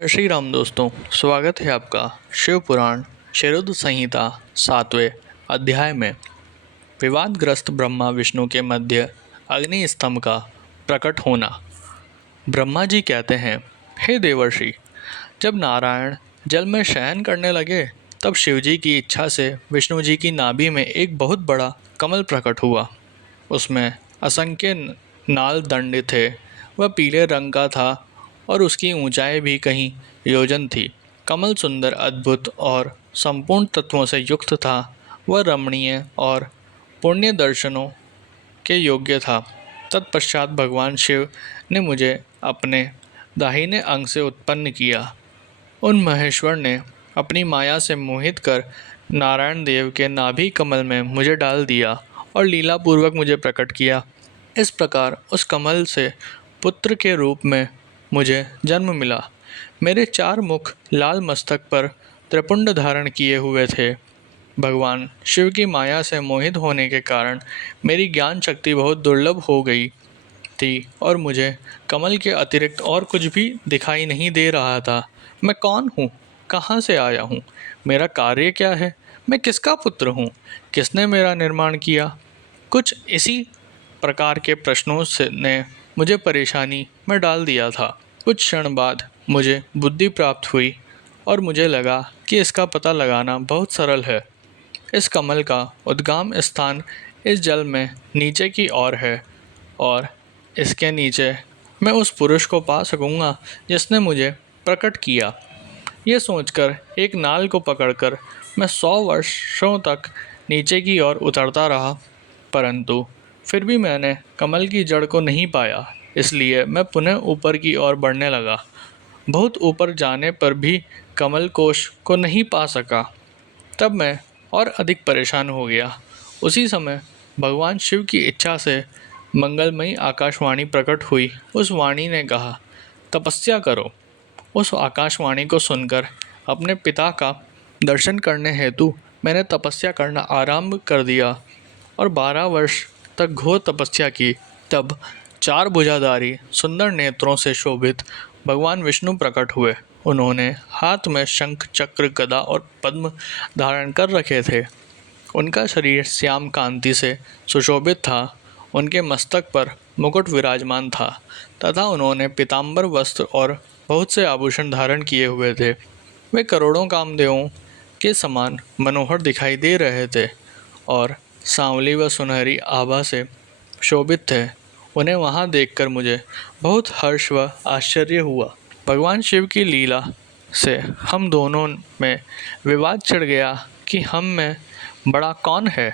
श्री राम दोस्तों, स्वागत है आपका शिव पुराण शरद संहिता 7वें अध्याय में। विवादग्रस्त ब्रह्मा विष्णु के मध्य अग्नि स्तंभ का प्रकट होना। ब्रह्मा जी कहते हैं, हे देवर्षि, जब नारायण जल में शयन करने लगे तब शिव जी की इच्छा से विष्णु जी की नाभि में एक बहुत बड़ा कमल प्रकट हुआ। उसमें असंख्य नाल दंड थे। वह पीले रंग का था और उसकी ऊंचाई भी कहीं योजन थी। कमल सुंदर, अद्भुत और संपूर्ण तत्वों से युक्त था। वह रमणीय और पुण्य दर्शनों के योग्य था। तत्पश्चात भगवान शिव ने मुझे अपने दाहिने अंग से उत्पन्न किया। उन महेश्वर ने अपनी माया से मोहित कर नारायण देव के नाभि कमल में मुझे डाल दिया और लीलापूर्वक मुझे प्रकट किया। इस प्रकार उस कमल से पुत्र के रूप में मुझे जन्म मिला। मेरे 4 मुख लाल मस्तक पर त्रिपुंड धारण किए हुए थे। भगवान शिव की माया से मोहित होने के कारण मेरी ज्ञान शक्ति बहुत दुर्लभ हो गई थी और मुझे कमल के अतिरिक्त और कुछ भी दिखाई नहीं दे रहा था। मैं कौन हूँ? कहाँ से आया हूँ? मेरा कार्य क्या है? मैं किसका पुत्र हूँ? किसने मेरा निर्माण किया? कुछ इसी प्रकार के प्रश्नों से ने मुझे परेशानी में डाल दिया था। कुछ क्षण बाद मुझे बुद्धि प्राप्त हुई और मुझे लगा कि इसका पता लगाना बहुत सरल है। इस कमल का उद्गम स्थान इस जल में नीचे की ओर है और इसके नीचे मैं उस पुरुष को पा सकूंगा जिसने मुझे प्रकट किया। ये सोचकर एक नाल को पकड़कर मैं 100 वर्षों तक नीचे की ओर उतरता रहा, परंतु फिर भी मैंने कमल की जड़ को नहीं पाया। इसलिए मैं पुनः ऊपर की ओर बढ़ने लगा। बहुत ऊपर जाने पर भी कमल कोश को नहीं पा सका। तब मैं और अधिक परेशान हो गया। उसी समय भगवान शिव की इच्छा से मंगलमयी आकाशवाणी प्रकट हुई। उस वाणी ने कहा, तपस्या करो। उस आकाशवाणी को सुनकर अपने पिता का दर्शन करने हेतु मैंने तपस्या करना आरंभ कर दिया और 12 वर्ष तक घोर तपस्या की। तब 4 भुजाधारी सुंदर नेत्रों से शोभित भगवान विष्णु प्रकट हुए। उन्होंने हाथ में शंख, चक्र, गदा और पद्म धारण कर रखे थे। उनका शरीर श्याम कांति से सुशोभित था। उनके मस्तक पर मुकुट विराजमान था तथा उन्होंने पीताम्बर वस्त्र और बहुत से आभूषण धारण किए हुए थे। वे करोड़ों कामदेवों के समान मनोहर दिखाई दे रहे थे और सांवली व सुनहरी आभा से शोभित थे। उन्हें वहां देखकर मुझे बहुत हर्ष व आश्चर्य हुआ। भगवान शिव की लीला से हम दोनों में विवाद छिड़ गया कि हम में बड़ा कौन है।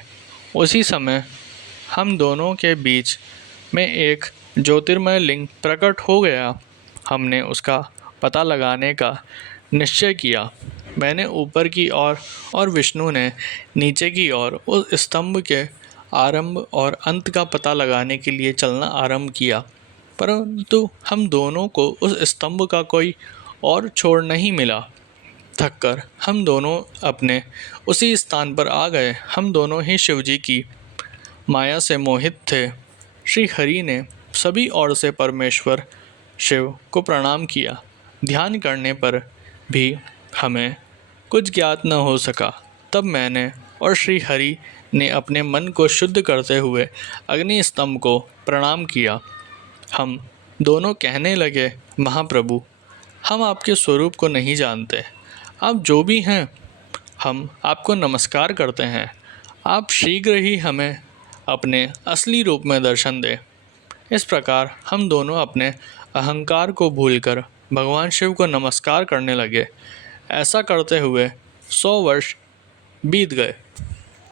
उसी समय हम दोनों के बीच में एक ज्योतिर्मय लिंग प्रकट हो गया। हमने उसका पता लगाने का निश्चय किया। मैंने ऊपर की ओर और विष्णु ने नीचे की ओर उस स्तंभ के आरंभ और अंत का पता लगाने के लिए चलना आरंभ किया, परंतु हम दोनों को उस स्तंभ का कोई और छोर नहीं मिला। थककर हम दोनों अपने उसी स्थान पर आ गए। हम दोनों ही शिवजी की माया से मोहित थे। श्री हरि ने सभी ओर से परमेश्वर शिव को प्रणाम किया। ध्यान करने पर भी हमें कुछ ज्ञात न हो सका। तब मैंने और श्री हरि ने अपने मन को शुद्ध करते हुए अग्नि स्तंभ को प्रणाम किया। हम दोनों कहने लगे, महाप्रभु, हम आपके स्वरूप को नहीं जानते। आप जो भी हैं, हम आपको नमस्कार करते हैं। आप शीघ्र ही हमें अपने असली रूप में दर्शन दें। इस प्रकार हम दोनों अपने अहंकार को भूलकर भगवान शिव को नमस्कार करने लगे। ऐसा करते हुए 100 वर्ष बीत गए।